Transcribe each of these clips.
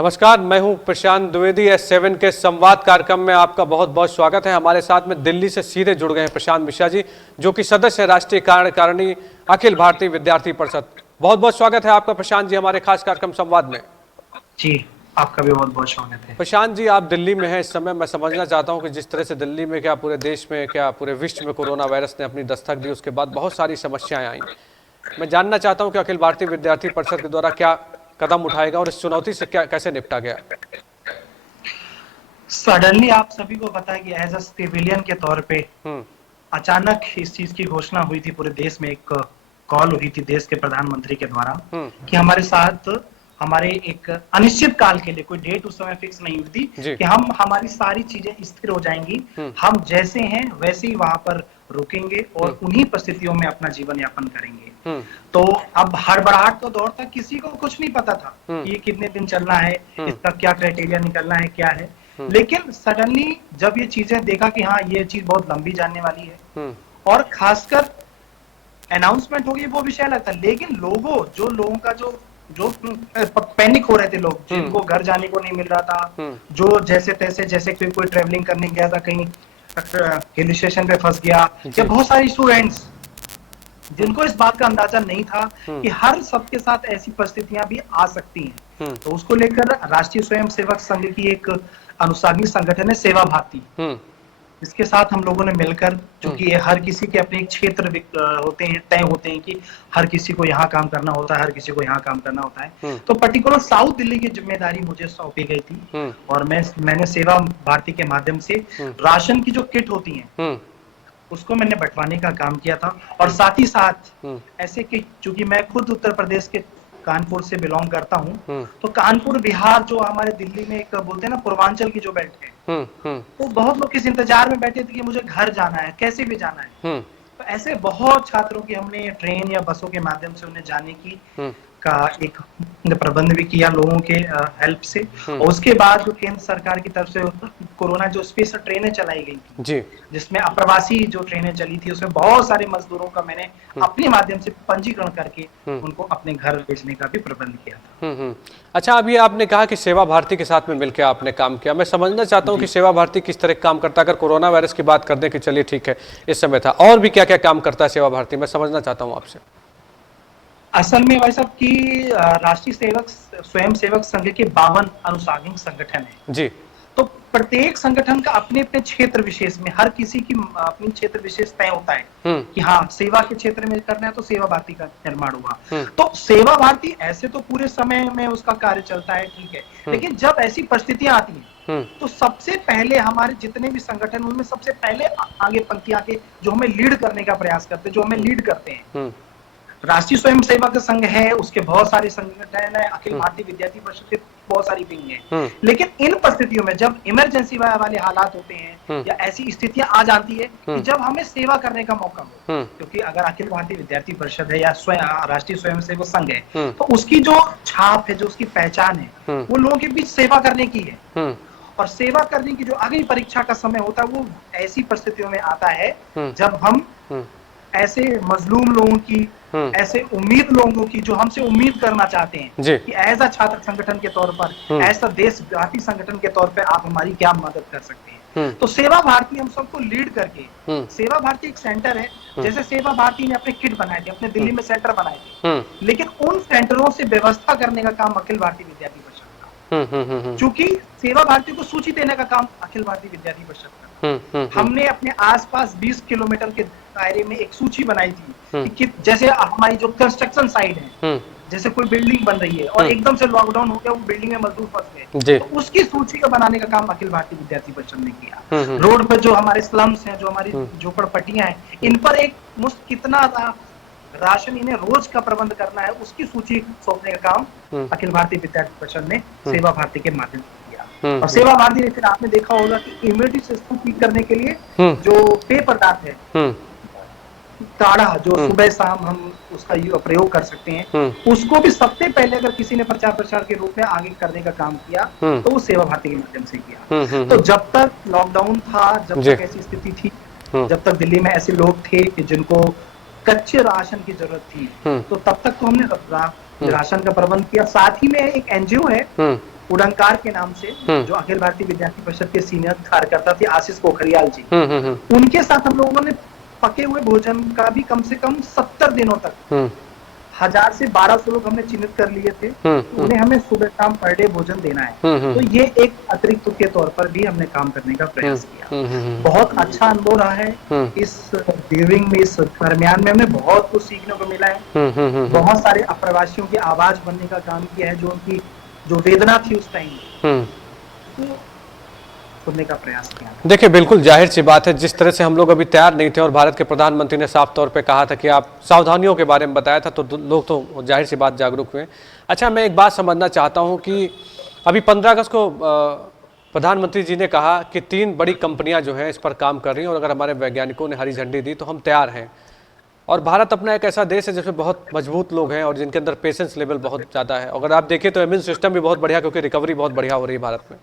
नमस्कार, मैं हूं प्रशांत द्विवेदी। S7 के संवाद कार्यक्रम में आपका बहुत बहुत स्वागत है। हमारे साथ में दिल्ली से सीधे जुड़ गए हैं प्रशांत मिश्रा जी, जो कि सदस्य है राष्ट्रीय कार्यकारिणी अखिल भारतीय विद्यार्थी परिषद। बहुत बहुत स्वागत है आपका प्रशांत जी हमारे खास कार्यक्रम संवाद में। जी, आपका भी बहुत बहुत स्वागत है। प्रशांत जी, आप दिल्ली में हैं इस समय। मैं समझना चाहता हूं कि जिस तरह से दिल्ली में, क्या पूरे देश में, क्या पूरे विश्व में कोरोना वायरस ने अपनी दस्तक दी, उसके बाद बहुत सारी समस्याएं आई। मैं जानना चाहता हूं कि अखिल भारतीय विद्यार्थी परिषद के द्वारा क्या कदम उठाएगा और इस चुनौती से कैसे निपटा गया। सडनली आप सभी को पता है कि एज अ सिविलियन के तौर पे अचानक इस चीज की घोषणा हुई थी। पूरे देश में एक कॉल हुई थी देश के प्रधानमंत्री के द्वारा कि हमारे साथ हमारे एक अनिश्चित काल के लिए, कोई डेट उस समय फिक्स नहीं हुई थी कि हम हमारी सारी चीजें स्थिर हो जाएंगी, हम जैसे हैं वैसे ही वहां पर रुकेंगे और उन्हीं परिस्थितियों में अपना जीवन यापन करेंगे। तो अब हड़बड़ाहट का दौर था, किसी को कुछ नहीं पता था कि ये कितने दिन चलना है, इसका क्या क्राइटेरिया निकलना है, क्या है। लेकिन सडनली जब ये चीजें देखा कि हाँ ये चीज बहुत लंबी जाने वाली है और खासकर अनाउंसमेंट होगी वो विषय अलग था, लेकिन लोगों का जो पैनिक हो रहे थे लोग, जिनको घर जाने को नहीं मिल रहा था, जो जैसे तैसे, जैसे कोई ट्रेवलिंग करने गया था, कहीं हिल स्टेशन पे फंस गया, या बहुत सारे स्टूडेंट्स जिनको इस बात का अंदाजा नहीं था कि हर सबके साथ ऐसी परिस्थितियां भी आ सकती हैं। तो उसको लेकर राष्ट्रीय स्वयंसेवक संघ की एक अनुसांगिक संगठन है सेवा भारती, इसके साथ हम लोगों ने मिलकर, क्योंकि ये हर किसी के अपने क्षेत्र होते हैं, तय होते हैं कि हर किसी को यहाँ काम करना होता है, हर किसी को यहाँ काम करना होता है। तो पर्टिकुलर साउथ दिल्ली की जिम्मेदारी मुझे सौंपी गई थी और मैंने सेवा भारती के माध्यम से राशन की जो किट होती है उसको मैंने बंटवाने का काम किया था। और साथ ही साथ ऐसे कि चूंकि मैं खुद उत्तर प्रदेश के कानपुर से बिलोंग करता हूँ, तो कानपुर बिहार जो हमारे दिल्ली में एक बोलते हैं ना पूर्वांचल की जो बेल्ट है, तो बहुत लोग किस इंतजार में बैठे थे कि मुझे घर जाना है, कैसे भी जाना है। तो ऐसे बहुत छात्रों की हमने ट्रेन या बसों के माध्यम से उन्हें जाने की का एक प्रबंध भी किया लोगों के हेल्प से। और उसके बाद जो केंद्र सरकार की तरफ से कोरोना जो स्पेशल ट्रेनें चलाई गई थी, जिसमें अप्रवासी जो ट्रेनें चली थी, उसमें बहुत सारे मजदूरों का मैंने अपने माध्यम से पंजीकरण करके उनको अपने घर भेजने का भी प्रबंध किया था। अच्छा, अभी आपने कहा कि सेवा भारती के साथ में मिलकर आपने काम किया। मैं समझना चाहता हूँ कि सेवा भारती किस तरह काम करता है। अगर कोरोना वायरस की बात कर दें कि चलिए ठीक है इस समय था, और भी क्या क्या काम करता है सेवा भारती, मैं समझना चाहता हूँ आपसे। असल में भाई साहब की राष्ट्रीय स्वयंसेवक संघ के 52 अनुसांगिक संगठन है जी। तो प्रत्येक संगठन का अपने अपने क्षेत्र विशेष में, हर किसी की अपनी क्षेत्र विशेष तय होता है कि हाँ सेवा के क्षेत्र में करना है तो सेवा भारती का निर्माण हुआ। तो सेवा भारती ऐसे तो पूरे समय में उसका कार्य चलता है, ठीक है, लेकिन जब ऐसी परिस्थितियां आती हैं तो सबसे पहले हमारे जितने भी संगठन उनमें सबसे पहले आगे पंक्ति आके जो हमें लीड करने का प्रयास करते हैं, जो हमें लीड करते हैं, राष्ट्रीय स्वयंसेवक संघ है, उसके बहुत सारे संगठन है, अखिल भारतीय विद्यार्थी परिषद के बहुत सारी विंग है। लेकिन इन परिस्थितियों में जब इमरजेंसी वाले हालात होते हैं या ऐसी स्थितियां आ जाती है कि जब हमें सेवा करने का मौका हो, क्योंकि अगर अखिल भारतीय विद्यार्थी परिषद है या राष्ट्रीय स्वयंसेवक संघ है, तो उसकी जो छाप है, जो उसकी पहचान है, वो लोगों के बीच सेवा करने की है। और सेवा करने की जो अगली परीक्षा का समय होता है वो ऐसी परिस्थितियों में आता है जब हम ऐसे मजलूम लोगों की, ऐसे उम्मीद लोगों की जो हमसे उम्मीद करना चाहते हैं कि एज अ छात्र संगठन के तौर पर, एज अ देशव्यापी संगठन के तौर पर आप हमारी क्या मदद कर सकते हैं। तो सेवा भारती हम सबको लीड करके, सेवा भारती एक सेंटर है, जैसे सेवा भारती ने अपने किट बनाए थे, अपने दिल्ली में सेंटर बनाए थे, लेकिन उन सेंटरों से व्यवस्था करने का काम अखिल भारतीय विद्यार्थी परिषद का, चूंकि सेवा भारती को सूची देने का काम अखिल भारतीय विद्यार्थी परिषद का। हमने अपने आसपास 20 किलोमीटर के दायरे में एक सूची बनाई थी कि जैसे हमारी जो कंस्ट्रक्शन साइट है, जैसे कोई बिल्डिंग बन रही है और एकदम से लॉकडाउन हो गया, वो बिल्डिंग में मजदूर फंस गए, तो उसकी सूची का बनाने का काम अखिल भारतीय विद्यार्थी परिषद ने किया। रोड पर जो हमारे स्लम्स हैं, जो हमारी झोपड़पट्टियां हैं, इन पर एक मुश्त कितना राशन इन्हें रोज का प्रबंध करना है, उसकी सूची सौंपने का काम अखिल भारतीय विद्यार्थी परिषद ने सेवा भारती के माध्यम से किया। और सेवा भारती ने, फिर आपने देखा होगा कि इम्यूनिटी सिस्टम ठीक करने के लिए जो पेय पदार्थ है, काढ़ा, जो सुबह शाम हम उसका प्रयोग कर सकते हैं, उसको भी सबसे पहले अगर किसी ने प्रचार प्रसार के रूप में आगे करने का काम किया तो वो सेवा भारती के माध्यम से किया। तो जब तक लॉकडाउन था, जब तक ऐसी स्थिति थी, जब तक दिल्ली में ऐसे लोग थे कि जिनको कच्चे राशन की जरूरत थी, तो तब तक तो हमने राशन का प्रबंध किया। साथ ही में एक एनजीओ है उड़ंकार के नाम से, जो अखिल भारतीय विद्यार्थी परिषद के सीनियर कार्यकर्ता थे आशीष पोखरियाल जी, उनके साथ हम लोगों ने पके हुए भोजन का भी कम से कम 70 दिनों तक 1000 से 1200 लोग हमने चिन्हित कर लिए थे। उन्हें हमें सुबह शाम पर डे भोजन देना है। तो ये एक अतिरिक्त के तौर पर भी हमने काम करने का प्रयास किया। बहुत अच्छा अनुभव रहा है। इस ड्यूरिंग में, इस दरमियान में हमें बहुत कुछ सीखने को मिला है। बहुत सारे अप्रवासियों की आवाज बनने का काम किया है, जो उनकी जो वेदना थी उस टाइम सुनने का प्रयास किया। देखिए, बिल्कुल जाहिर सी बात है, जिस तरह से हम लोग अभी तैयार नहीं थे और भारत के प्रधानमंत्री ने साफ तौर पे कहा था कि आप सावधानियों के बारे में बताया था, तो लोग तो जाहिर सी बात जागरूक हुए। अच्छा, मैं एक बात समझना चाहता हूं कि अभी 15 अगस्त को प्रधानमंत्री जी ने कहा कि 3 बड़ी कंपनियां जो हैं इस पर काम कर रही हैं और अगर हमारे वैज्ञानिकों ने हरी झंडी दी तो हम तैयार हैं। और भारत अपना एक ऐसा देश है जिसमें बहुत मजबूत लोग हैं और जिनके अंदर पेशेंस लेवल बहुत ज़्यादा है। अगर आप देखें तो इम्यून सिस्टम भी बहुत बढ़िया, क्योंकि रिकवरी बहुत बढ़िया हो रही है भारत में।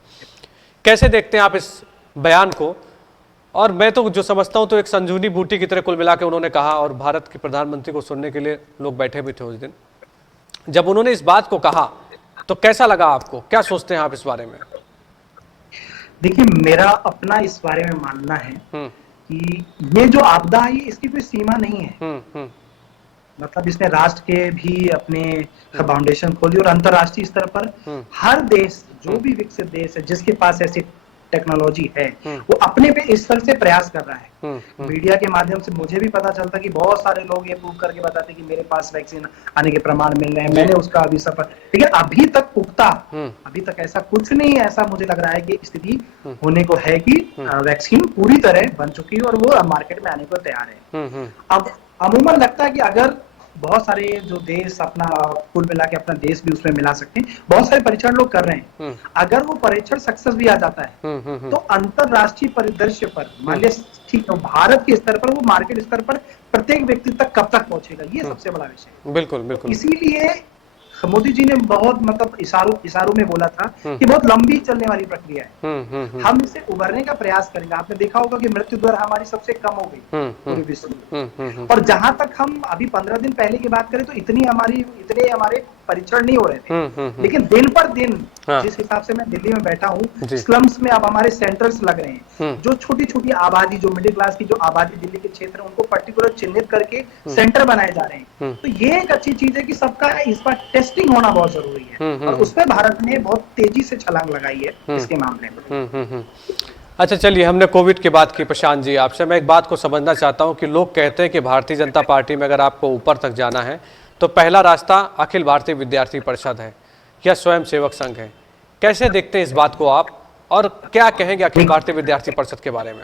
कैसे देखते हैं आप इस बयान को? और मैं तो जो समझता हूं तो एक संजीवनी बूटी की तरह कुल मिला के उन्होंने कहा, और भारत के प्रधानमंत्री को सुनने के लिए लोग बैठे भी थे उस दिन। जब उन्होंने इस बात को कहा तो कैसा लगा आपको? क्या सोचते हैं आप इस बारे में? देखिए, मेरा अपना इस बारे में मानना है कि ये जो आपदा है इसकी कोई सीमा नहीं है। मतलब इसने राष्ट्र के भी अपने फाउंडेशन खोली और अंतरराष्ट्रीय स्तर पर हर देश, जो भी विकसित देश है जिसके पास ऐसी टेक्नोलॉजी है, वो अपने पे इस तरह से प्रयास कर रहा है। मीडिया के माध्यम से मुझे भी पता चलता कि बहुत सारे लोग ये प्रूव करके बताते कि मेरे पास वैक्सीन आने के प्रमाण मिल रहे हैं, मैंने उसका अभी सफर, लेकिन अभी तक पुख्ता, अभी तक ऐसा कुछ नहीं, ऐसा मुझे लग रहा है कि स्थिति होने को है कि वैक्सीन पूरी तरह बन चुकी है और वो मार्केट में आने को तैयार है। अब अमूमन लगता है कि अगर बहुत सारे जो देश अपना कुल मिला के अपना देश भी उसमें मिला सकते हैं, बहुत सारे परीक्षण लोग कर रहे हैं, अगर वो परीक्षण सक्सेस भी आ जाता है तो अंतरराष्ट्रीय परिदृश्य पर, मान लिया ठीक है, भारत के स्तर पर, वो मार्केट स्तर पर प्रत्येक व्यक्ति तक कब तक पहुंचेगा, ये सबसे बड़ा विषय है। बिल्कुल बिल्कुल। इसीलिए मोदी जी ने बहुत मतलब इशारों में बोला था कि बहुत लंबी चलने वाली प्रक्रिया है, हम इससे उभरने का प्रयास करेंगे। आपने देखा होगा कि मृत्यु दर हमारी सबसे कम हो गई पूरे विश्व में, और जहां तक हम अभी 15 दिन पहले की बात करें तो इतने हमारे परीक्षण नहीं हो रहे थे, लेकिन दिन पर दिन जिस हिसाब से मैं दिल्ली में बैठा हूँ, स्लम्स में अब हमारे सेंटर्स लग रहे हैं, जो छोटी छोटी आबादी, जो मिडिल क्लास की जो आबादी दिल्ली के क्षेत्र है, उनको पर्टिकुलर चिन्हित करके सेंटर बनाए जा रहे हैं। तो ये एक अच्छी चीज है कि सबका इस बार टेस्टिंग होना बहुत जरूरी है, और उसमें भारत ने बहुत तेजी से छलांग लगाई है इसके मामले में। अच्छा, चलिए, हमने कोविड की बात की। प्रशांत जी, आपसे मैं एक बात को समझना चाहता हूं कि लोग कहते हैं कि भारतीय जनता पार्टी में अगर आपको ऊपर तक जाना है तो पहला रास्ता अखिल भारतीय विद्यार्थी परिषद है या स्वयं सेवक संघ है। कैसे देखते हैं इस बात को आप, और क्या कहेंगे अखिल भारतीय विद्यार्थी परिषद के बारे में?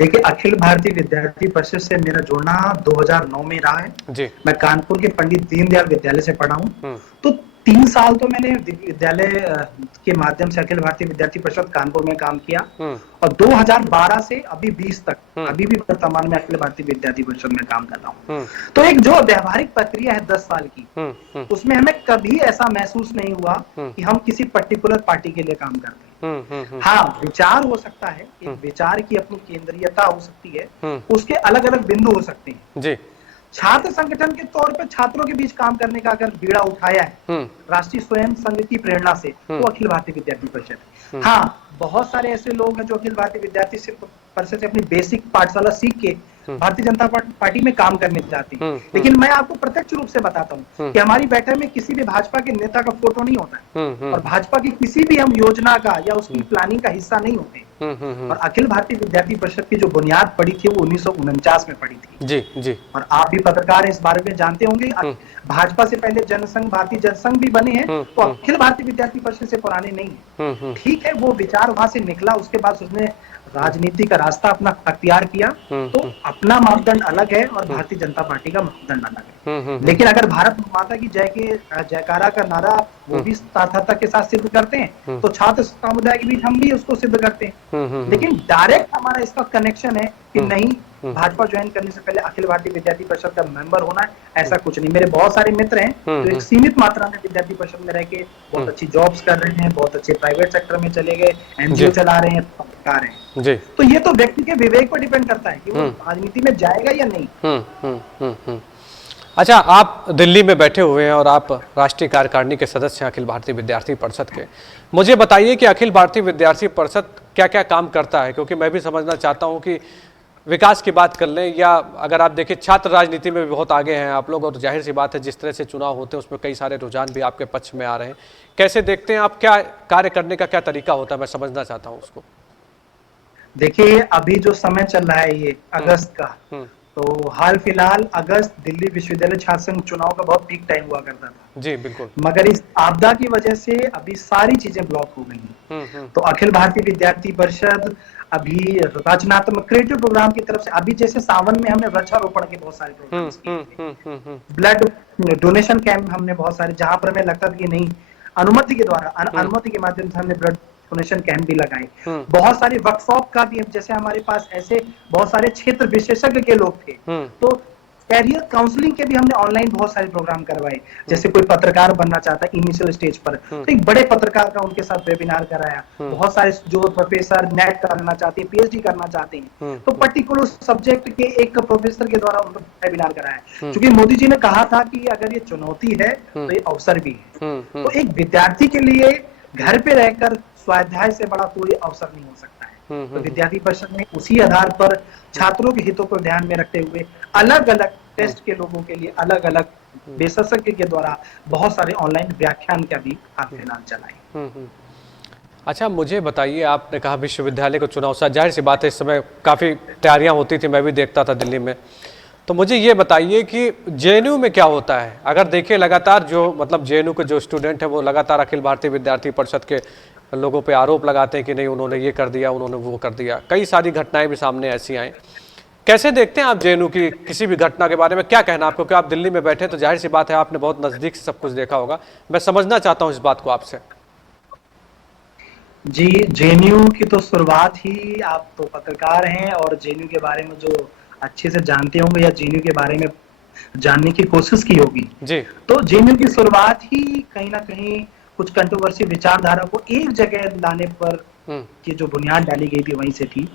देखिए, अखिल भारतीय विद्यार्थी परिषद से मेरा जुड़ना 2009 में रहा है जी। मैं कानपुर के पंडित दीनदयाल विद्यालय से पढ़ा हूँ, तो 3 साल तो मैंने विद्यालय के माध्यम से अखिल भारतीय विद्यार्थी परिषद कानपुर में काम किया, और 2012 से अभी 20 तक अभी भी वर्तमान में अखिल भारतीय विद्यार्थी परिषद में काम कर रहा हूँ। तो एक जो व्यवहारिक प्रक्रिया है 10 साल की, उसमें हमें कभी ऐसा महसूस नहीं हुआ कि हम किसी पर्टिकुलर पार्टी के लिए काम करते हैं। हाँ, विचार हो सकता है, एक विचार की अपनी केंद्रीयता हो सकती है, उसके अलग अलग बिंदु हो सकते हैं जी। छात्र संगठन के तौर पर छात्रों के बीच काम करने का अगर बीड़ा उठाया है राष्ट्रीय स्वयं संघ की प्रेरणा से, तो अखिल भारतीय विद्यार्थी परिषद। हाँ, बहुत सारे ऐसे लोग हैं जो अखिल भारतीय विद्यार्थी परिषद से अपनी बेसिक पाठशाला सीख के भारतीय जनता पार्टी में काम करने जाते हैं, लेकिन मैं आपको प्रत्यक्ष रूप से बताता हूँ कि हमारी बैठक में किसी भी भाजपा के नेता का फोटो नहीं होता है, और भाजपा की किसी भी हम योजना का या उसकी प्लानिंग का हिस्सा नहीं होते। और अखिल भारतीय विद्यार्थी परिषद की जो बुनियाद पड़ी थी वो 1949 में पड़ी थी जी जी। और आप भी पत्रकार इस बारे में जानते होंगे, भाजपा से पहले जनसंघ, भारतीय जनसंघ भी बने हैं, तो अखिल भारतीय विद्यार्थी परिषद से पुराने नहीं है। ठीक है, वो विचार वहां से निकला, उसके बाद उसने राजनीति का रास्ता अपना अख्तियार किया, तो अपना मापदंड अलग है और भारतीय जनता पार्टी का मापदंड अलग है। लेकिन अगर भारत माता की जय के जयकारा का नारा वो भी सार्थकता के साथ सिद्ध करते हैं, तो छात्र समुदाय के बीच हम भी उसको सिद्ध करते हैं। लेकिन डायरेक्ट हमारा इसका कनेक्शन है कि नहीं, भाजपा ज्वाइन करने से पहले अखिल भारतीय विद्यार्थी परिषद का मेंबर होना है, ऐसा कुछ नहीं। मेरे बहुत सारे मित्र हैं जो एक सीमित मात्रा में विद्यार्थी परिषद में रह के बहुत अच्छी जॉब्स कर रहे हैं, बहुत अच्छे प्राइवेट सेक्टर में चले गए, एनजीओ चला रहे हैं, पत्रकार हैं जी। तो ये तो व्यक्ति के विवेक पर डिपेंड करता है कि वो राजनीति में जाएगा या नहीं। अच्छा, आप दिल्ली में बैठे हुए हैं और आप राष्ट्रीय कार्यकारिणी के सदस्य हैं अखिल भारतीय विद्यार्थी परिषद के। मुझे बताइए कि अखिल भारतीय विद्यार्थी परिषद क्या क्या काम करता है, क्योंकि मैं भी समझना चाहता हूं कि विकास की बात कर लें या अगर आप देखें छात्र राजनीति में भी बहुत आगे हैं आप लोग, और जाहिर सी बात है जिस तरह से चुनाव होते हैं उसमें कई सारे रुझान भी आपके पक्ष में आ रहे हैं। कैसे देखते हैं आप, क्या कार्य करने का क्या तरीका होता है, मैं समझना चाहता हूँ उसको। देखिए, अभी जो समय चल रहा है ये अगस्त का, तो हाल फिलहाल अगस्त दिल्ली विश्वविद्यालय छात्र संघ चुनाव का बहुत पीक टाइम हुआ करता था। जी बिल्कुल। मगर इस आपदा की वजह से अभी सारी चीजें ब्लॉक हो गई हैं। तो अखिल भारतीय विद्यार्थी परिषद अभी रचनात्मक क्रिएटिव प्रोग्राम की तरफ से, अभी जैसे सावन में हमने वृक्षारोपण के बहुत सारे प्रोग्राम्स किए, ब्लड डोनेशन कैंप हमने बहुत सारे, जहां पर हमें लगता था कि नहीं, अनुमति के द्वारा अनुमति के माध्यम से हमने ब्लड डोनेशन कैंप भी लगाए। बहुत सारे वर्कशॉप का भी, जैसे हमारे पास ऐसे बहुत सारे क्षेत्र विशेषज्ञ के लोग थे, तो कैरियर काउंसलिंग के भी हमने ऑनलाइन बहुत सारे प्रोग्राम करवाए। जैसे कोई पत्रकार बनना चाहता है इनिशियल स्टेज पर, तो एक बड़े पत्रकार का उनके साथ वेबिनार कराया। बहुत सारे जो प्रोफेसर नेट करना चाहते हैं, पीएचडी करना चाहते हैं, तो पर्टिकुलर सब्जेक्ट के एक प्रोफेसर के द्वारा उनको वेबिनार कराया। क्योंकि मोदी जी ने कहा था कि अगर ये चुनौती है तो ये अवसर भी है। तो एक विद्यार्थी के लिए घर पे रहकर स्वाध्याय से बड़ा कोई अवसर नहीं हो सकता है। तो विद्यार्थी परिषद ने उसी आधार पर छात्रों के हितों को ध्यान में रखते हुए अलग अलग टेस्ट के लोगों के लिए अलग अलग विशेषज्ञ के द्वारा बहुत सारे ऑनलाइन व्याख्यान का भी फिलहाल चलाए। अच्छा, मुझे बताइए, आपने कहा विश्वविद्यालय को चुनाव, जाहिर सी बात है इस समय काफ़ी तैयारियां होती थी, मैं भी देखता था दिल्ली में। तो मुझे ये बताइए कि जेएनयू में क्या होता है। अगर देखिए लगातार जो मतलब जेएनयू के जो स्टूडेंट हैं वो लगातार अखिल भारतीय विद्यार्थी परिषद के लोगों पे आरोप लगाते हैं कि नहीं उन्होंने ये कर दिया, उन्होंने वो कर दिया। कई सारी घटनाएं भी सामने ऐसी आई। कैसे देखते हैं आप जेएनयू की किसी भी घटना के बारे में, क्या कहना आपको? क्योंकि आप दिल्ली में बैठे तो जाहिर सी बात है आपने बहुत नजदीक से सब कुछ देखा होगा। मैं समझना चाहता हूँ इस बात को आपसे। जी, जेएनयू की तो शुरुआत ही, आप तो पत्रकार हैं और जेएनयू के बारे में जो अच्छे से जानते होंगे या जेएनयू के बारे में जानने की कोशिश की होगी जी। तो जेएनयू की शुरुआत ही कहीं ना कहीं कुछ कंट्रोवर्सी विचारधारा को एक जगह लाने पर की जो बुनियाद डाली गई थी वहीं से थी।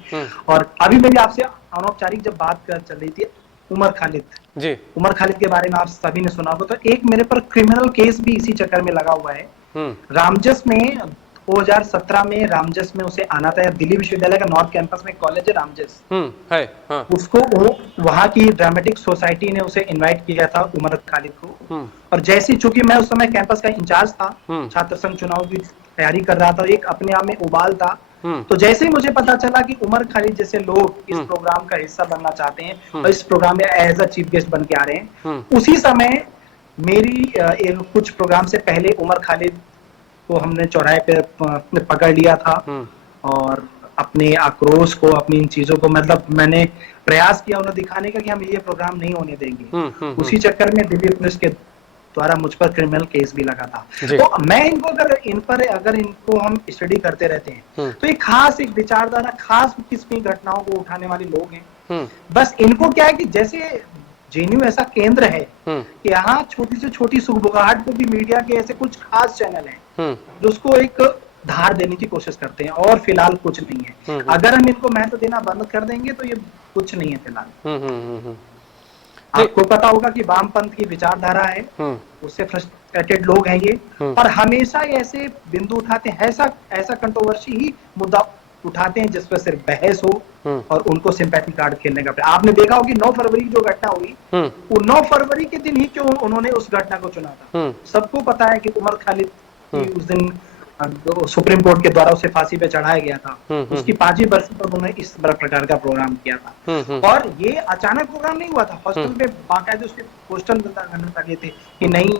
और अभी मेरी आपसे अनौपचारिक जब बात कर चल रही थी उमर खालिद जी, उमर खालिद के बारे में आप सभी ने सुना होगा, तो एक मेरे पर क्रिमिनल केस भी इसी चक्कर में लगा हुआ है। रामजस में 2017 में रामजस में उसे आना था, दिल्ली विश्वविद्यालय का नॉर्थ कैंपस में कॉलेज है रामजस है, हाँ। उसको वहां की ड्रामेटिक सोसाइटी ने उसे इनवाइट किया था उमर खालिद को। और जैसे चूंकि मैं उस समय कैंपस का इंचार्ज था, छात्र संघ चुनाव की तैयारी कर रहा था, एक अपने आप में उबाल था, तो जैसे ही मुझे पता चला कि उमर खालिद जैसे लोग इस प्रोग्राम का हिस्सा बनना चाहते हैं और इस प्रोग्राम में एज अ चीफ गेस्ट बन के आ रहे हैं, उसी समय मेरी कुछ प्रोग्राम से पहले उमर खालिद को हमने चौराहे पे पकड़ लिया था और अपने आक्रोश को, अपनी इन चीजों को, मतलब मैंने प्रयास किया उन्हें दिखाने का कि हम ये प्रोग्राम नहीं होने देंगे। उसी चक्कर में दिल्ली पुलिस के द्वारा मुझ पर क्रिमिनल केस भी लगा था। तो मैं इनको अगर इनको हम स्टडी करते रहते हैं तो एक खास एक विचारधारा, खास किस्म की घटनाओं को उठाने वाले लोग हैं। बस इनको क्या है कि जैसे जेएनयू ऐसा केंद्र है कि यहाँ छोटी से छोटी सुगबुगाहट को भी मीडिया के ऐसे कुछ खास चैनल हैं जो उसको एक धार देने की कोशिश करते हैं, और फिलहाल कुछ नहीं है। अगर हम इनको महत्व देना बंद कर देंगे तो ये कुछ नहीं है फिलहाल। आपको पता होगा कि वामपंथ की विचारधारा है, उससे फ्रस्ट्रेटेड लोग हैं ये, और हमेशा ऐसे बिंदु उठाते हैं, ऐसा कंट्रोवर्सी ही मुद्दा उठाते हैं जिस पर सिर्फ बहस हो और उनको सिंपैथी कार्ड खेलने का। आपने देखा होगी 9 फरवरी की जो घटना हुई, वो 9 फरवरी के दिन ही क्यों उन्होंने उस घटना को चुना था। सबको पता है कि उमर खालिद की उस दिन सुप्रीम कोर्ट के द्वारा उसे फांसी पे चढ़ाया गया था, उसकी 5वीं बरसी पर उन्होंने इस प्रकार का प्रोग्राम किया था। और ये अचानक प्रोग्राम नहीं हुआ था, हॉस्टल पे बाकायदे उसके पोस्टर लगे थे कि नहीं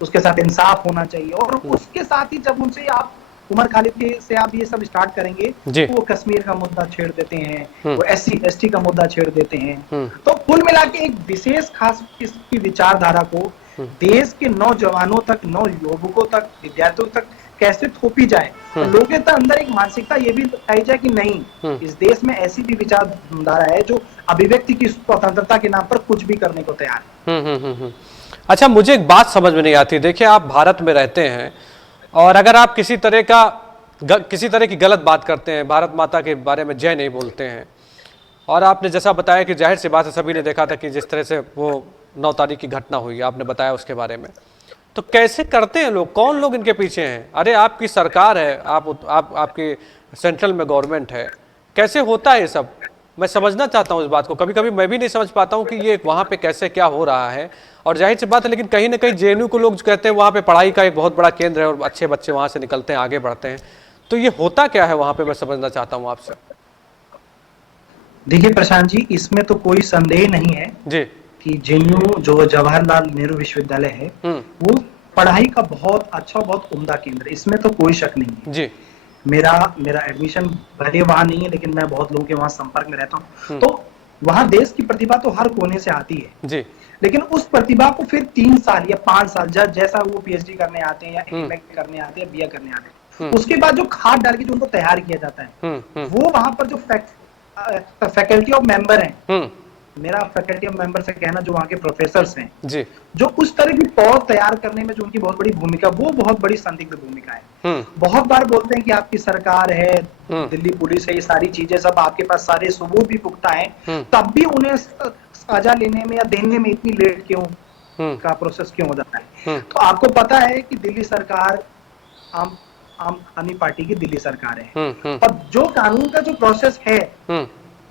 उसके साथ इंसाफ होना चाहिए। और उसके साथ ही जब उनसे आप उमर खालिद के से आप ये सब स्टार्ट करेंगे तो वो कश्मीर का मुद्दा छेड़ देते हैं, वो SC ST का मुद्दा छेड़ देते हैं। तो कुल मिला के एक विशेष खास किस्म की विचारधारा को देश के नौजवानों तक, नौ युवकों तक, विद्यार्थियों तक कैसे थोपी जाए, तो लोगों के अंदर एक मानसिकता ये भी आई जाए कि नहीं, इस देश में ऐसी भी विचारधारा है जो अभिव्यक्ति की स्वतंत्रता के नाम पर कुछ भी करने को तैयार है। अच्छा, मुझे एक बात समझ में नहीं आती। देखिए, आप भारत में रहते हैं और अगर आप किसी तरह की गलत बात करते हैं, भारत माता के बारे में जय नहीं बोलते हैं, और आपने जैसा बताया कि जाहिर सी बात है सभी ने देखा था कि जिस तरह से वो 9 तारीख की घटना हुई, आपने बताया उसके बारे में। तो कैसे करते हैं लोग, कौन लोग इनके पीछे हैं? अरे आपकी सरकार है, आपकी सेंट्रल में गवर्नमेंट है, कैसे होता है ये सब? मैं समझना चाहता हूँ इस बात को। कभी कभी मैं भी नहीं समझ पाता हूँ कि ये वहाँ पे कैसे क्या हो रहा है। और जाहिर सी बात है, लेकिन कहीं ना कहीं जेएनयू को लोग कहते हैं वहाँ पे पढ़ाई का एक बहुत बड़ा केंद्र है और अच्छे बच्चे वहाँ से निकलते हैं, आगे बढ़ते हैं। तो ये होता क्या है वहाँ पे, मैं समझना चाहता हूँ आपसे। देखिए प्रशांत जी, इसमें तो कोई संदेह नहीं है जी कि जेएनयू जो जवाहरलाल नेहरू विश्वविद्यालय है वो पढ़ाई का बहुत अच्छा, बहुत उम्दा केंद्र है, इसमें तो कोई शक नहीं है। जी मेरा एडमिशन भले वहां नहीं है, लेकिन मैं बहुत लोगों के वहां संपर्क में रहता हूँ। तो वहां देश की प्रतिभा तो हर कोने से आती है जी, लेकिन उस प्रतिभा को फिर 3 साल या 5 साल जैसा वो पीएचडी करने आते हैं या एमए करने आते हैं, बीए करने आते हैं, उसके बाद जो खाद डाल के जो उनको तैयार किया जाता है, वो वहां पर जो फैकल्टी ऑफ मेंबर हैं, मेरा फैकल्टी ऑफ मेंबर से कहना जो वहाँ के प्रोफेसर्स हैं जी, जो उस तरह की पौध तैयार करने में जो उनकी बहुत बड़ी भूमिका, वो बहुत बड़ी संदिग्ध भूमिका है। बहुत बार बोलते हैं कि आपकी सरकार है, दिल्ली पुलिस है, ये सारी चीजें सब आपके पास सारे सबूत भी पुख्ता है, तब भी उन्हें सजा लेने में या देने में इतनी लेट क्यों का प्रोसेस क्यों हो जाता है? तो आपको पता है कि दिल्ली सरकार आम आदमी पार्टी की दिल्ली सरकार है, और जो कानून का जो प्रोसेस है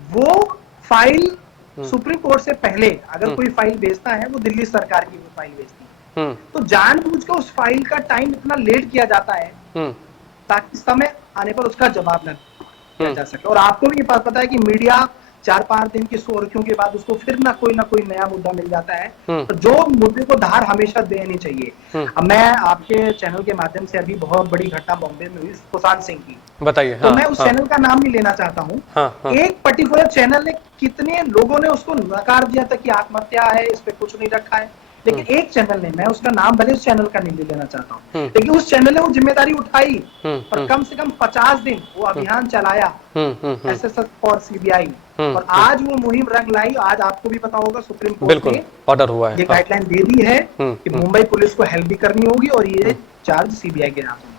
वो फाइल सुप्रीम कोर्ट से पहले अगर कोई फाइल भेजता है, वो दिल्ली सरकार की फाइल भेजती है। तो जानबूझ कर उस फाइल का टाइम इतना लेट किया जाता है ताकि समय आने पर उसका जवाब न दिया जा सके। और आपको भी पता है कि मीडिया 4-5 दिन की सुर्खियों के बाद उसको फिर ना कोई नया मुद्दा मिल जाता है, तो जो मुद्दे को धार हमेशा देनी चाहिए। अब मैं आपके चैनल के माध्यम से, अभी बहुत बड़ी घटना बॉम्बे में हुई सुशांत सिंह की, बताइए। तो मैं उस चैनल का नाम नहीं लेना चाहता हूँ। एक पर्टिकुलर चैनल ने, कितने लोगों ने उसको नकार दिया था कि आत्महत्या है, इस पे कुछ नहीं रखा है, लेकिन एक चैनल ने, मैं उसका नाम भले उस चैनल का नहीं लेना चाहता हूँ, लेकिन उस चैनल ने वो जिम्मेदारी उठाई और कम से कम 50 दिन वो अभियान चलाया, एसएसएफ और सीबीआई, और आज वो मुहिम रंग लाई। आज आपको भी पता होगा सुप्रीम कोर्ट ने ऑर्डर हुआ है, ये गाइडलाइन दे दी है कि मुंबई पुलिस को हेल्प भी करनी होगी और ये चार्ज सीबीआई के नाम।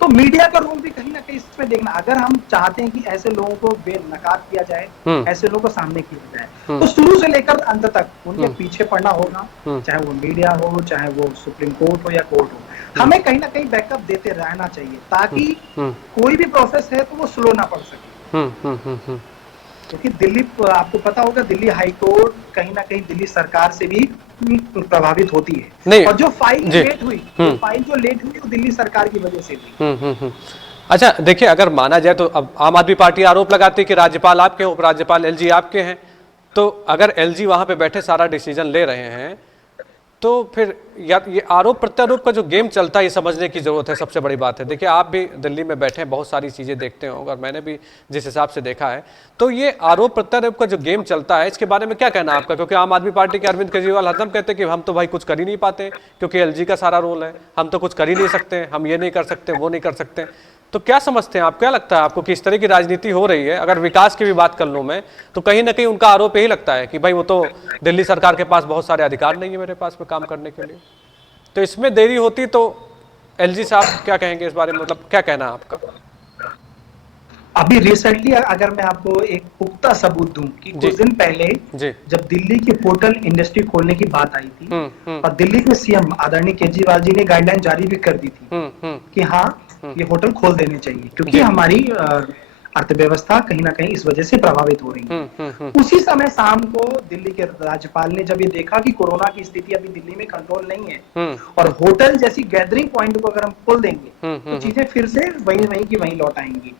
तो मीडिया का रोल भी कहीं ना कहीं इसमें देखना, अगर हम चाहते हैं कि ऐसे लोगों को बेनकाब किया जाए, ऐसे लोगों को सामने किया जाए, तो शुरू से लेकर अंत तक उनके पीछे पड़ना होगा, चाहे वो मीडिया हो, चाहे वो सुप्रीम कोर्ट हो या कोर्ट हो। हमें कहीं ना कहीं बैकअप देते रहना चाहिए ताकि कोई भी प्रोसेस है तो वो स्लो ना पड़ सके। क्योंकि दिल्ली, आपको पता होगा, दिल्ली हाई कोर्ट कहीं ना कहीं दिल्ली सरकार से भी प्रभावित होती है, नहीं, और जो फाइल लेट हुई, वो दिल्ली सरकार की वजह से हुई। अच्छा देखिए, अगर माना जाए तो अब आम आदमी पार्टी आरोप लगाती है कि राज्यपाल आपके हैं, उपराज्यपाल एलजी आपके हैं, तो अगर एलजी वहां पे बैठे सारा डिसीजन ले रहे हैं, तो फिर या ये आरोप प्रत्यारोप का जो गेम चलता है, ये समझने की जरूरत है। सबसे बड़ी बात है, देखिए आप भी दिल्ली में बैठे हैं, बहुत सारी चीजें देखते हो, और मैंने भी जिस हिसाब से देखा है, तो ये आरोप प्रत्यारोप का जो गेम चलता है, इसके बारे में क्या कहना है आपका? क्योंकि आम आदमी पार्टी के अरविंद केजरीवाल हरदम कहते हैं कि हम तो भाई कुछ कर ही नहीं पाते, क्योंकि एलजी का सारा रोल है, हम तो कुछ कर ही नहीं सकते, हम ये नहीं कर सकते, वो नहीं कर सकते। तो क्या समझते हैं आप, क्या लगता है आपको कि इस तरह की राजनीति हो रही है? अगर विकास की भी बात कर लूं मैं, तो कहीं ना कहीं उनका आरोप यही लगता है कि भाई वो तो दिल्ली सरकार के पास बहुत सारे अधिकार नहीं है मेरे पास में काम करने के लिए। तो इसमें देरी होती तो एलजी साहब क्या कहेंगे इस बारे में, मतलब क्या कहना है आपका? अभी रिसेंटली अगर मैं आपको एक पुख्ता सबूत दूं कि कुछ दिन पहले जब दिल्ली की होटल इंडस्ट्री खोलने की बात आई थी, और दिल्ली के सीएम आदरणीय केजरीवाल जी ने गाइडलाइन जारी भी कर दी थी कि हाँ ये होटल खोल देने चाहिए, क्योंकि हमारी अर्थव्यवस्था कहीं ना कहीं इस वजह से प्रभावित हो रही है। उसी समय शाम को दिल्ली के राज्यपाल ने जब ये देखा कि कोरोना की स्थिति अभी दिल्ली में कंट्रोल नहीं है और होटल जैसी गैदरिंग पॉइंट को अगर हम खोल देंगे तो चीजें फिर से वहीं की वहीं लौट आएंगी।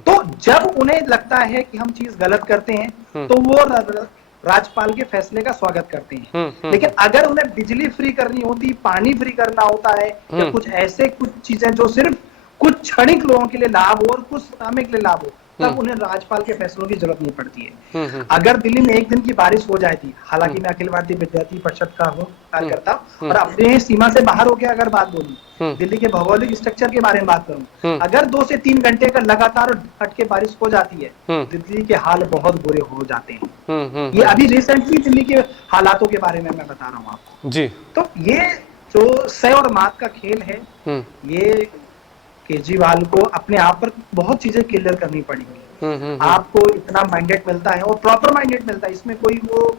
तो जब उन्हें लगता है कि हम चीज गलत करते हैं तो वो राज्यपाल के फैसले का स्वागत करते हैं, लेकिन अगर उन्हें बिजली फ्री करनी होती, पानी फ्री करना होता है, या कुछ ऐसे कुछ चीजें जो सिर्फ कुछ क्षणिक लोगों के लिए लाभ हो और कुछ समय के लिए लाभ हो, तब उन्हें राज्यपाल के फैसलों की जरूरत नहीं पड़ती है। अगर दिल्ली में एक दिन की बारिश हो जाती, हालांकि मैं अखिल भारतीय विद्यार्थी परिषद का हूँ कार्यकर्ता, और अपने सीमा से बाहर होकर अगर बात बोलूं, दिल्ली के भौगोलिक स्ट्रक्चर के बारे में बात करूं, अगर 2 से 3 घंटे का लगातार हट के बारिश हो जाती है, दिल्ली के हाल बहुत बुरे हो जाते हैं। ये अभी रिसेंटली दिल्ली के हालातों के बारे में मैं बता रहा हूँ आपको जी। तो ये जो सय और मात का खेल है, ये केजरीवाल को अपने आप पर बहुत चीजें क्लियर करनी पड़ेंगी। आपको इतना मैंडेट मिलता है और प्रॉपर मैंडेट मिलता है, इसमें कोई वो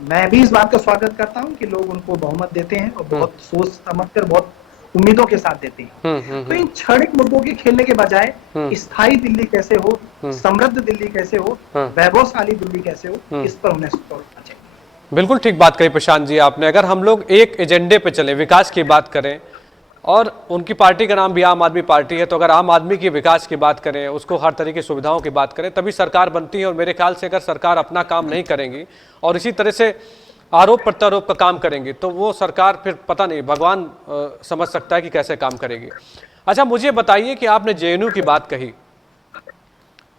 मैं भी इस बात का स्वागत करता हूं कि लोग उनको बहुमत देते हैं और बहुत सोच समझकर, बहुत उम्मीदों के साथ देते हैं। तो इन क्षणिक मुद्दों के खेलने के बजाय स्थायी दिल्ली कैसे हो, समृद्ध दिल्ली कैसे हो, वैभवशाली दिल्ली कैसे हो, इस पर उन्हें सोचना चाहिए। बिल्कुल ठीक बात कही प्रशांत जी आपने। अगर हम लोग एक एजेंडे पे चले, विकास की बात करें, और उनकी पार्टी का नाम भी आम आदमी पार्टी है, तो अगर आम आदमी की विकास की बात करें, उसको हर तरह की सुविधाओं की बात करें, तभी सरकार बनती है। और मेरे ख्याल से अगर सरकार अपना काम नहीं करेंगी और इसी तरह से आरोप प्रत्यारोप का काम करेंगी, तो वो सरकार फिर पता नहीं, भगवान समझ सकता है कि कैसे काम करेगी। अच्छा, मुझे बताइए कि आपने जेएनयू की बात कही,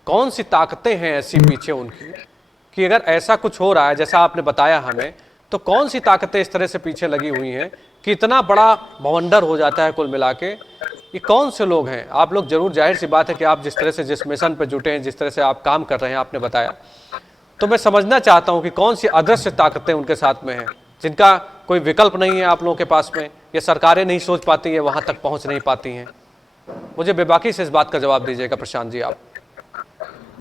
कौन सी ताकतें हैं ऐसी पीछे उनकी कि अगर ऐसा कुछ हो रहा है जैसा आपने बताया हमें, तो कौन सी ताकतें इस तरह से पीछे लगी हुई हैं कि इतना बड़ा भवंडर हो जाता है कुल मिला के? ये कौन से लोग हैं? आप लोग जरूर, जाहिर सी बात है कि आप जिस तरह से जिस मिशन पे जुटे हैं, जिस तरह से आप काम कर रहे हैं, आपने बताया, तो मैं समझना चाहता हूं कि कौन सी अदृश्य ताकतें उनके साथ में हैं, जिनका कोई विकल्प नहीं है आप लोगों के पास में, ये सरकारें नहीं सोच पाती है, वहां तक पहुंच नहीं पाती हैं। मुझे बेबाकी से इस बात का जवाब दीजिएगा प्रशांत जी आप।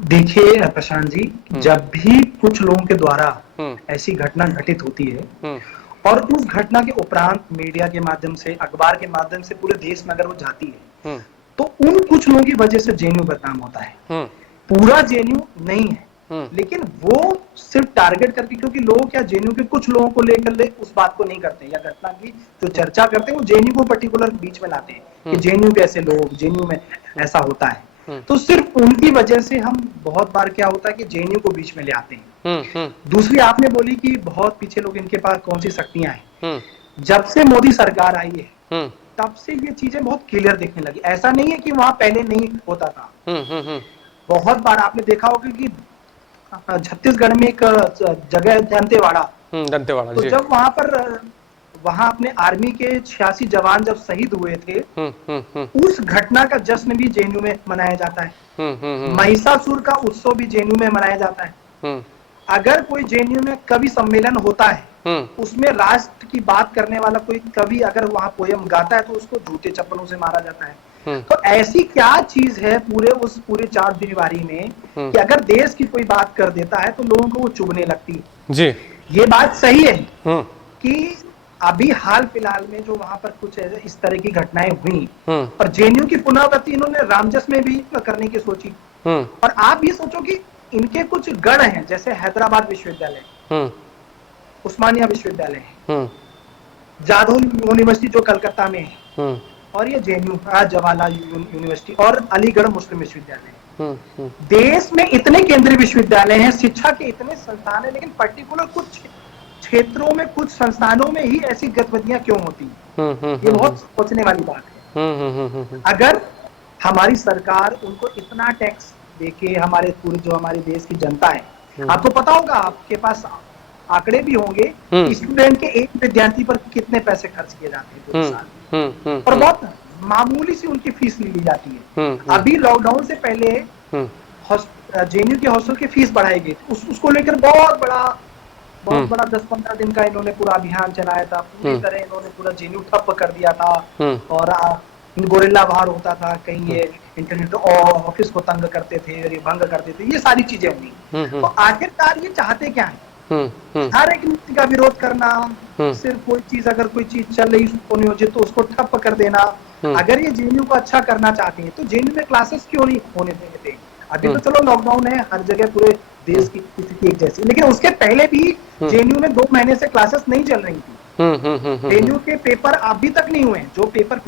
देखिए प्रशांत जी, जब भी कुछ लोगों के द्वारा ऐसी घटना घटित होती है और उस घटना के उपरांत मीडिया के माध्यम से, अखबार के माध्यम से पूरे देश में अगर वो जाती है, तो उन कुछ लोगों की वजह से जेएनयू बदनाम होता है। पूरा जेएनयू नहीं है, लेकिन वो सिर्फ टारगेट करके, क्योंकि लोग क्या जेएनयू के कुछ लोगों को लेकर उस बात को नहीं करते, या घटना की जो चर्चा करते हैं वो जेएनयू को पर्टिकुलर बीच में लाते हैं कि जेएनयू के ऐसे लोग, जेएनयू में ऐसा होता है। तो सिर्फ उनकी वजह से हम बहुत बार क्या होता है कि जेएनयू को बीच में ले आते हैं। दूसरी आपने बोली कि बहुत पीछे लोग, इनके पास कौन सी शक्तियां हैं। जब से मोदी सरकार आई है तब से ये चीजें बहुत क्लियर दिखने लगी। ऐसा नहीं है कि वहां पहले नहीं होता था। बहुत बार आपने देखा होगा कि छत्तीसगढ़ में एक जगह है दंतेवाड़ा, तो जब वहां अपने आर्मी के 86 जवान जब शहीद हुए थे, उस घटना का जश्न भी जेएनयू में मनाया जाता है। महिषासुर का उत्सव भी जेएनयू में मनाया जाता है। अगर कोई जेएनयू में कवि सम्मेलन होता है, उसमें राष्ट्र की बात करने वाला कोई कवि अगर वहां पोयम गाता है, तो उसको जूते चप्पलों से मारा जाता है। तो ऐसी क्या चीज है पूरे चार दीवारी में कि अगर देश की कोई बात कर देता है तो लोगों को वो चुभने लगती है जी। ये बात सही है कि अभी हाल फिलहाल में जो वहां पर कुछ इस तरह की घटनाएं हुई, और जेएनयू की पुनरावृत्ति इन्होंने रामजस में भी करने की सोची। और आप ये सोचो कि इनके कुछ गढ़ हैं, जैसे हैदराबाद विश्वविद्यालय, उस्मानिया विश्वविद्यालय है, जादव यूनिवर्सिटी जो कलकत्ता में है, और ये जेएनयू जवाहरलाल यूनिवर्सिटी और अलीगढ़ मुस्लिम विश्वविद्यालय। देश में इतने केंद्रीय विश्वविद्यालय हैं, शिक्षा के इतने संस्थान हैं, लेकिन पर्टिकुलर कुछ क्षेत्रों में, कुछ संस्थानों में ही ऐसी गतिविधियां क्यों होती हैं? ये बहुत सोचने वाली बात है। अगर हमारी सरकार उनको इतना टैक्स देके, हमारे देश की जनता है, आपको पता होगा, आपके पास आंकड़े भी होंगे, स्टूडेंट के एक विद्यार्थी पर कितने पैसे खर्च किए जाते हैं पूरे साल, और बहुत मामूली सी उनकी फीस ली जाती है। अभी लॉकडाउन से पहले जेएनयू के हॉस्टल की फीस बढ़ाई गई, उसको लेकर बहुत बड़ा 10-15 दिन का इन्होंने पूरा अभियान चलाया था। पूरी तरह इन्होंने पूरा जेएनयू ठप कर दिया था, और गोरिल्ला वार होता था, कहीं ये इंटरनेट ऑफिस को तंग करते थे, भंग करते थे, ये सारी चीजें हुई। तो आखिरकार ये चाहते क्या है? हर एक नीति का विरोध करना, सिर्फ अगर कोई चीज चल रही नियोजित तो उसको ठप कर देना। अगर ये जेएनयू को अच्छा करना चाहते हैं तो जेएनयू में क्लासेस क्यों नहीं होने देते? अभी तो चलो लॉकडाउन है, हर जगह पूरे देश की स्थिति एक जैसी, लेकिन उसके पहले भी जेएनयू में 2 महीने से क्लासेस नहीं चल रही थी। जेएनयू के पेपर अभी तक नहीं हुए, जो पेपर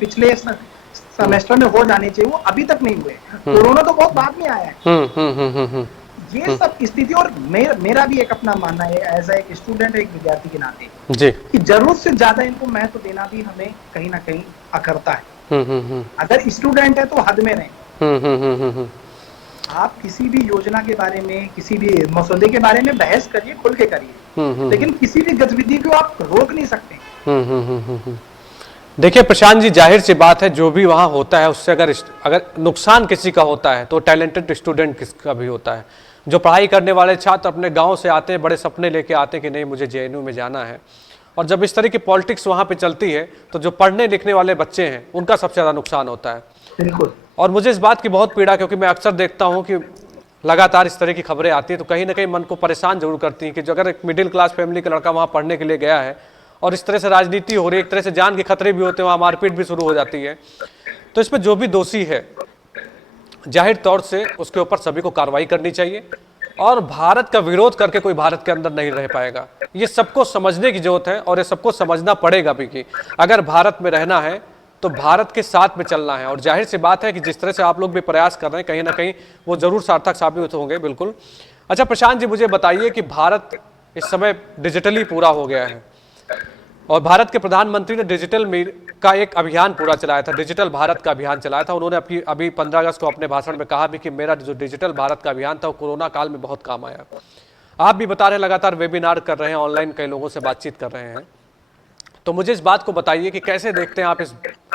पिछले सेमेस्टर में हो जाने चाहिए वो अभी तक नहीं हुए। कोरोना तो बहुत बाद में आया है। ये सब स्थिति, और मेरा भी एक अपना मानना है एज एक स्टूडेंट, एक विद्यार्थी के नाते जी, कि जरूरत से ज्यादा इनको महत्व देना भी हमें कहीं ना कहीं अकरता है। अगर स्टूडेंट है तो हद में रहें। आप किसी भी योजना के बारे में, किसी भी मसौदे के बारे में बहस करिए, खुल के करिए, लेकिन किसी भी गतिविधि को आप रोक नहीं सकते। देखिए प्रशांत जी, जाहिर सी बात है, जो भी वहाँ होता है उससे अगर नुकसान किसी का होता है तो टैलेंटेड स्टूडेंट किसका भी होता है। जो पढ़ाई करने वाले छात्र अपने गांव से आते हैं, बड़े सपने लेके आते हैं कि नहीं मुझे जेएनयू में जाना है, और जब इस तरह की पॉलिटिक्स वहाँ पे चलती है तो जो पढ़ने लिखने वाले बच्चे हैं उनका सबसे ज़्यादा नुकसान होता है। बिल्कुल। और मुझे इस बात की बहुत पीड़ा, क्योंकि मैं अक्सर देखता हूँ कि लगातार इस तरह की खबरें आती हैं तो कहीं ना कहीं मन को परेशान जरूर करती हैं कि जो अगर एक मिडिल क्लास फैमिली का लड़का वहाँ पढ़ने के लिए गया है और इस तरह से राजनीति हो रही है, एक तरह से जान के खतरे भी होते हैं, वहाँ मारपीट भी शुरू हो जाती है, तो इसमें जो भी दोषी है जाहिर तौर से उसके ऊपर सभी को कार्रवाई करनी चाहिए और भारत का विरोध करके कोई भारत के अंदर नहीं रह पाएगा। ये सबको समझने की जरूरत है और ये सबको समझना पड़ेगा भी कि अगर भारत में रहना है तो भारत के साथ में चलना है। और जाहिर सी बात है कि जिस तरह से आप लोग भी प्रयास कर रहे हैं कहीं ना कहीं वो जरूर सार्थक साबित होंगे। बिल्कुल। अच्छा प्रशांत जी, मुझे बताइए कि भारत इस समय डिजिटली पूरा हो गया है और भारत के प्रधानमंत्री ने डिजिटल का एक अभियान पूरा चलाया था, डिजिटल भारत का अभियान चलाया था। उन्होंने अभी 15 अगस्त को अपने भाषण में कहा भी कि मेरा जो डिजिटल भारत का अभियान था वो कोरोना काल में बहुत काम आया। आप भी बता रहे हैं, लगातार वेबिनार कर रहे हैं, ऑनलाइन कई लोगों से बातचीत कर रहे हैं, तो मुझे इस बात को बताइए कि कैसे देखते हैं आप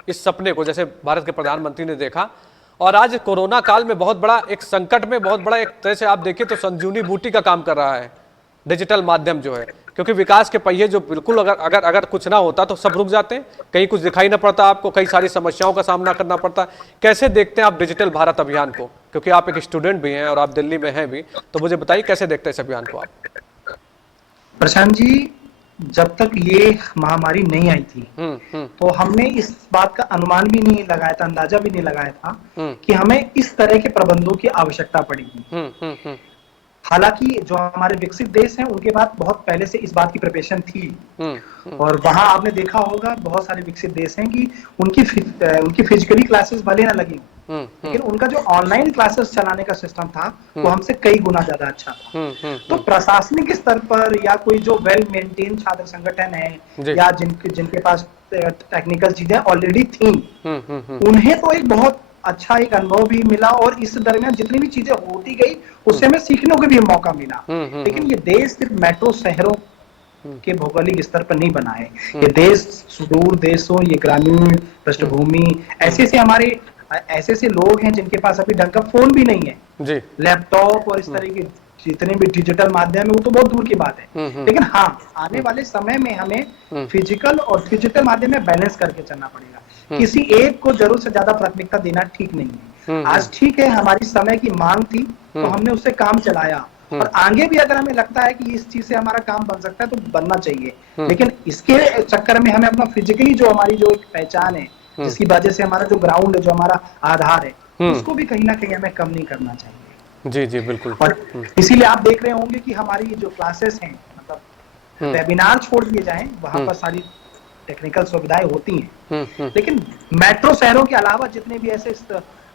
इस सपने को, जैसे भारत के प्रधानमंत्री ने देखा और आज कोरोना काल में बहुत बड़ा एक संकट में बहुत बड़ा एक तरह से आप देखिए तो संजीवनी बूटी का काम कर रहा है डिजिटल माध्यम जो है, क्योंकि विकास के पहिए जो बिल्कुल अगर कुछ ना होता तो सब रुक जाते हैं, कहीं कुछ दिखाई ना पड़ता, आपको कई सारी समस्याओं का सामना करना पड़ता। कैसे देखते हैं आप डिजिटल भारत अभियान को, क्योंकि आप एक स्टूडेंट भी हैं और आप दिल्ली में हैं भी, तो मुझे बताइए कैसे देखते हैं इस अभियान को आप। प्रशांत जी, जब तक ये महामारी नहीं आई थी तो हमने इस बात का अनुमान भी नहीं लगाया था, अंदाजा भी नहीं लगाया था कि हमें इस तरह के प्रबंधों की आवश्यकता पड़ेगी। हालांकि जो हमारे विकसित देश हैं उनके पास बहुत पहले से इस बात की प्रिपरेशन थी और वहां आपने देखा होगा बहुत सारे विकसित देश हैं कि उनकी फिजिकली क्लासेस भले ना लगी लेकिन उनका जो ऑनलाइन क्लासेस चलाने का सिस्टम था वो हमसे कई गुना ज्यादा अच्छा था। तो प्रशासनिक स्तर पर या कोई जो वेल मेंटेन छात्र संगठन है या जिनके पास टेक्निकल चीजें ऑलरेडी थी, उन्हें तो एक बहुत अच्छा एक अनुभव भी मिला और इस दरमियान जितनी भी चीजें होती गई उससे हमें सीखने को भी मौका मिला। लेकिन ये देश सिर्फ मेट्रो शहरों के भौगोलिक स्तर पर नहीं बना है, ये देश सुदूर देशों, ये ग्रामीण पृष्ठभूमि, ऐसे लोग हैं जिनके पास अभी ढंग का फोन भी नहीं है, लैपटॉप और इस तरह के जितने भी डिजिटल माध्यम है वो तो बहुत दूर की बात है। लेकिन हाँ, आने वाले समय में हमें फिजिकल और डिजिटल माध्यम में बैलेंस करके चलना पड़ेगा। किसी एक को जरूरत से ज्यादा प्राथमिकता देना ठीक नहीं है। आज ठीक है, हमारी समय की मांग थी तो हमने उससे काम चलाया और आगे भी अगर हमें लगता है कि इस चीज से हमारा काम बन सकता है तो बनना चाहिए। लेकिन इसके चक्कर में हमें अपना फिजिकली जो हमारी जो एक पहचान है, जिसकी वजह से हमारा जो ग्राउंड है, जो हमारा आधार है, उसको भी कहीं ना कहीं हमें कम नहीं करना चाहिए। जी जी बिल्कुल। और इसीलिए आप देख रहे होंगे कि हमारी जो क्लासेस हैं, मतलब वेबिनार छोड़ दिए जाएं, वहां पर सारी टेक्निकल सुविधाएं होती हैं, लेकिन मेट्रो शहरों के अलावा जितने भी ऐसे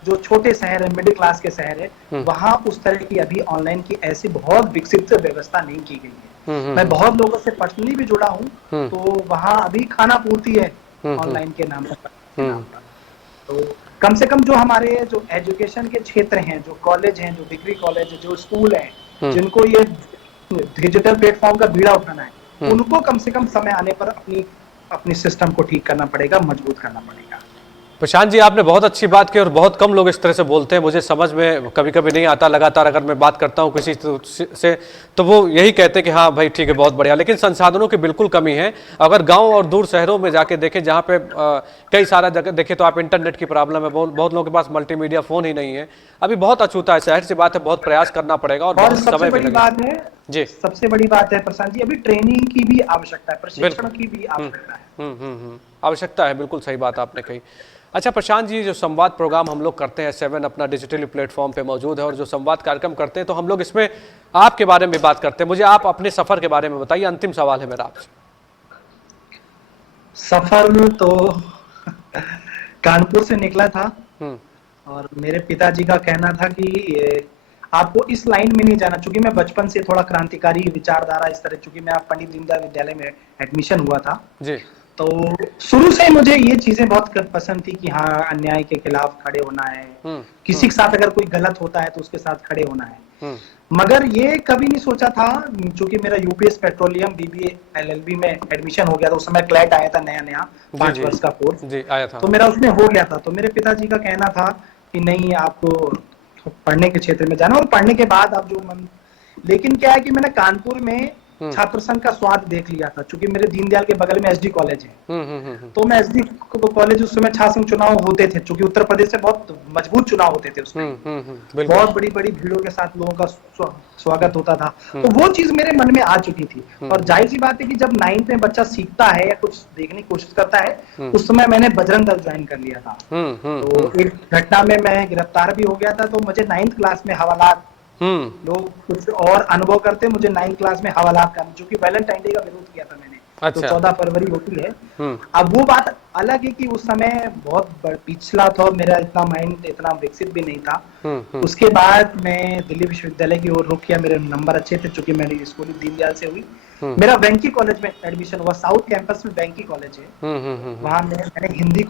जो छोटे शहर है, मिडिल क्लास के शहर है, वहां उस तरह की अभी ऑनलाइन की ऐसी बहुत विकसित व्यवस्था नहीं की गई है। मैं बहुत लोगों से पर्सनली भी जुड़ा हूं, तो वहां अभी खाना पूर्ति है ऑनलाइन के नाम पर। तो कम से कम जो हमारे जो एजुकेशन के क्षेत्र हैं, जो कॉलेज हैं, जो डिग्री कॉलेज, जो स्कूल हैं, जिनको ये डिजिटल प्लेटफॉर्म का बीड़ा उठाना है, उनको कम से कम समय आने पर अपनी सिस्टम को ठीक करना पड़ेगा, मजबूत करना पड़ेगा। प्रशांत जी, आपने बहुत अच्छी बात की और बहुत कम लोग इस तरह से बोलते हैं, मुझे समझ में कभी कभी नहीं आता। लगातार अगर मैं बात करता हूं किसी से तो वो यही कहते हैं कि हाँ भाई ठीक है, बहुत बढ़िया, लेकिन संसाधनों की बिल्कुल कमी है। अगर गांव और दूर शहरों में जाके देखें, जहाँ पे कई सारा जगह देखें तो आप इंटरनेट की प्रॉब्लम है, बहुत लोगों के पास मल्टीमीडिया फोन ही नहीं है, अभी बहुत अछूता है। जाहिर सी बात है, बहुत प्रयास करना पड़ेगा और बहुत समय भी लगेगा। जी, सबसे बड़ी बात है प्रशांत जी, अभी ट्रेनिंग की भी आवश्यकता है, प्रशिक्षण की भी आवश्यकता है। आवश्यकता है, बिल्कुल सही बात आपने कही। अच्छा प्रशांत जी, जो संवाद प्रोग्राम हम लोग करते हैं, 7 अपना डिजिटली प्लेटफॉर्म पे मौजूद है और जो संवाद कार्यक्रम करते हैं तो हम लोग इसमें आपके बारे में बात करते हैं। मुझे आप अपने सफर के बारे में बताइए, अंतिम सवाल है मेरा आपसे। सफर तो कानपुर से निकला था और मेरे पिताजी का कहना था कि आपको इस लाइन में नहीं जाना, चूंकि मैं बचपन से थोड़ा क्रांतिकारी विचारधारा इस तरह, चूंकि मैं पंडित दीनदयाल विद्यालय में एडमिशन हुआ था जी, तो शुरू से मुझे ये चीजें बहुत पसंद थी कि हाँ, अन्याय के खिलाफ खड़े होना है, किसी के साथ अगर कोई गलत होता है तो उसके साथ खड़े होना है। मगर ये कभी नहीं सोचा था, चूंकि मेरा यूपीएस पेट्रोलियम बीबीए एलएलबी में एडमिशन हो गया था, उस समय क्लैट आया था नया 5 वर्ष का कोर्स आया था, तो मेरा उसमें हो गया था। तो मेरे पिताजी का कहना था कि नहीं, आपको पढ़ने के क्षेत्र में जाना और पढ़ने के बाद आप जो मन, लेकिन क्या है कि मैंने कानपुर में छात्र संघ का स्वाद देख लिया था, क्योंकि मेरे दीनदयाल के बगल में एसडी कॉलेज है। तो मैं एसडी कॉलेज, उस समय छात्र संघ चुनाव होते थे, क्योंकि उत्तर प्रदेश से बहुत मजबूत चुनाव होते थे उसमें, बहुत बड़ी बड़ी भीड़ों के साथ लोगों का स्वागत होता था। तो वो चीज मेरे मन में आ चुकी थी। और जाहिर सी बात है कि जब 9th में बच्चा सीखता है या कुछ देखने की कोशिश करता है, उस समय मैंने बजरंग दल ज्वाइन कर लिया था। तो एक घटना में मैं गिरफ्तार भी हो गया था, तो मुझे 9th क्लास में हवालात, लोग कुछ और अनुभव करते, मुझे 9th क्लास में हवालात करना, जो कि वैलेंटाइन डे का विरोध किया था मैंने। अच्छा। तो 14 फरवरी होती है। अब वो बात अलग है कि उस समय बहुत पिछला था और मेरा इतना माइंड इतना विकसित भी नहीं था। उसके बाद मैं दिल्ली विश्वविद्यालय की ओर रुख किया, मेरे नंबर अच्छे थे, चूंकि मेरी स्कूलिंग दीनदयाल से हुई। मेरा वेंकी कॉलेज में एडमिशन हुआ, साउथ कैंपस में वेंकी कॉलेज है, वहां मैंने हिंदी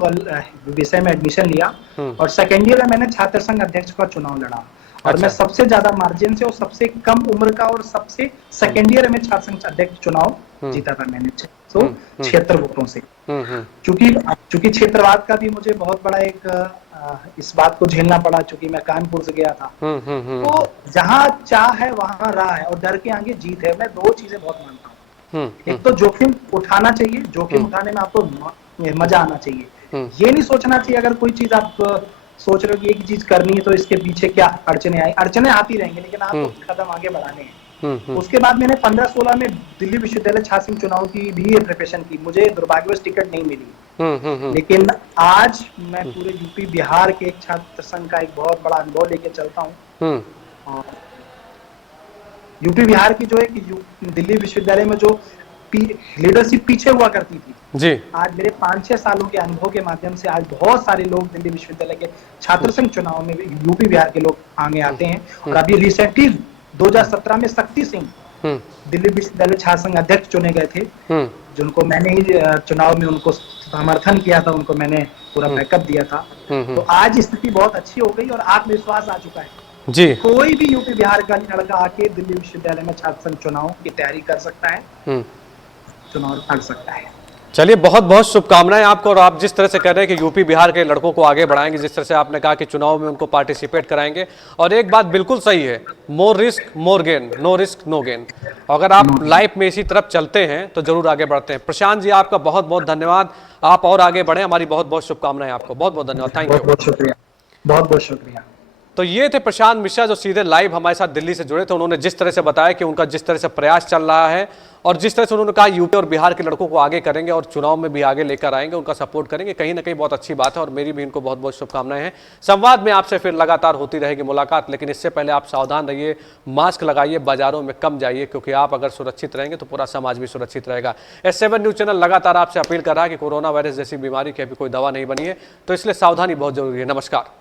विषय में एडमिशन लिया। और सेकेंड ईयर में मैंने छात्र संघ अध्यक्ष का चुनाव लड़ा, और मैं सबसे ज्यादा मार्जिन से और सबसे कम उम्र का और सबसे सेकेंड ईयर में छात्र संघ अध्यक्ष चुनाव जीता था मैंने, 76 वोटों से। चूंकि क्षेत्रवाद का भी मुझे बहुत बड़ा एक इस बात को झेलना पड़ा, चूंकि मैं कानपुर से गया था। तो जहां चाह है वहां राह है, और डर के आगे जीत है। मैं दो चीजें बहुत मानता हूँ, एक तो जोखिम उठाना चाहिए, जोखिम उठाने में आपको मजा आना चाहिए। ये नहीं सोचना चाहिए अगर कोई चीज आप सोच रहे हो कि एक चीज करनी है तो इसके पीछे क्या अड़चने आई, अड़चने आती रहेंगी, लेकिन आपको कदम आगे बढ़ाने हैं। उसके बाद मैंने 15-16 में दिल्ली विश्वविद्यालय छात्र संघ चुनाव की भी प्रिपरेशन की। मुझे दुर्भाग्यवश टिकट नहीं मिली, लेकिन आज मैं पूरे यूपी बिहार के एक छात्र संघ का एक बहुत बड़ा अनुभव लेके चलता हूँ। यूपी बिहार की जो है कि दिल्ली विश्वविद्यालय में जो लीडरशिप पीछे हुआ करती थी जी, आज मेरे 5-6 सालों के अनुभव के माध्यम से आज बहुत सारे लोग दिल्ली विश्वविद्यालय के छात्र संघ चुनाव में यूपी बिहार के लोग आगे आते हैं। और अभी रिसेंटली 2017 में शक्ति सिंह दिल्ली विश्वविद्यालय छात्र संघ अध्यक्ष चुने गए थे, जिनको मैंने ही चुनाव में उनको समर्थन किया था, उनको मैंने पूरा बैकअप दिया था। तो आज स्थिति बहुत अच्छी हो गई और आत्मविश्वास आ चुका है जी। कोई भी यूपी बिहार का लड़का आके दिल्ली विश्वविद्यालय में छात्र संघ चुनाव की तैयारी कर सकता है, चुनाव लड़ सकता है। चलिए, बहुत बहुत शुभकामनाएं आपको। और आप जिस तरह से कह रहे हैं कि यूपी बिहार के लड़कों को आगे बढ़ाएंगे, जिस तरह से आपने कहा कि चुनाव में उनको पार्टिसिपेट कराएंगे, और एक बात बिल्कुल सही है, more risk more gain, no risk no gain. अगर आप लाइफ में इसी तरफ चलते हैं तो जरूर आगे बढ़ते हैं। प्रशांत जी, आपका बहुत बहुत धन्यवाद, आप और आगे बढ़े, हमारी बहुत बहुत शुभकामनाएं आपको। बहुत बहुत धन्यवाद, थैंक यू, बहुत शुक्रिया, बहुत बहुत शुक्रिया। तो ये थे प्रशांत मिश्रा, जो सीधे लाइव हमारे साथ दिल्ली से जुड़े थे। उन्होंने जिस तरह से बताया कि उनका जिस तरह से प्रयास चल रहा है, और जिस तरह से उन्होंने कहा यूपी और बिहार के लड़कों को आगे करेंगे और चुनाव में भी आगे लेकर आएंगे, उनका सपोर्ट करेंगे, कहीं ना कहीं बहुत अच्छी बात है। और मेरी भी इनको बहुत बहुत शुभकामनाएं हैं। संवाद में आपसे फिर लगातार होती रहेगी मुलाकात, लेकिन इससे पहले आप सावधान रहिए, मास्क लगाइए, बाजारों में कम जाइए, क्योंकि आप अगर सुरक्षित रहेंगे तो पूरा समाज भी सुरक्षित रहेगा। S7 न्यूज़ चैनल लगातार आपसे अपील कर रहा है कि कोरोना वायरस जैसी बीमारी की अभी कोई दवा नहीं बनी है, तो इसलिए सावधानी बहुत जरूरी है। नमस्कार।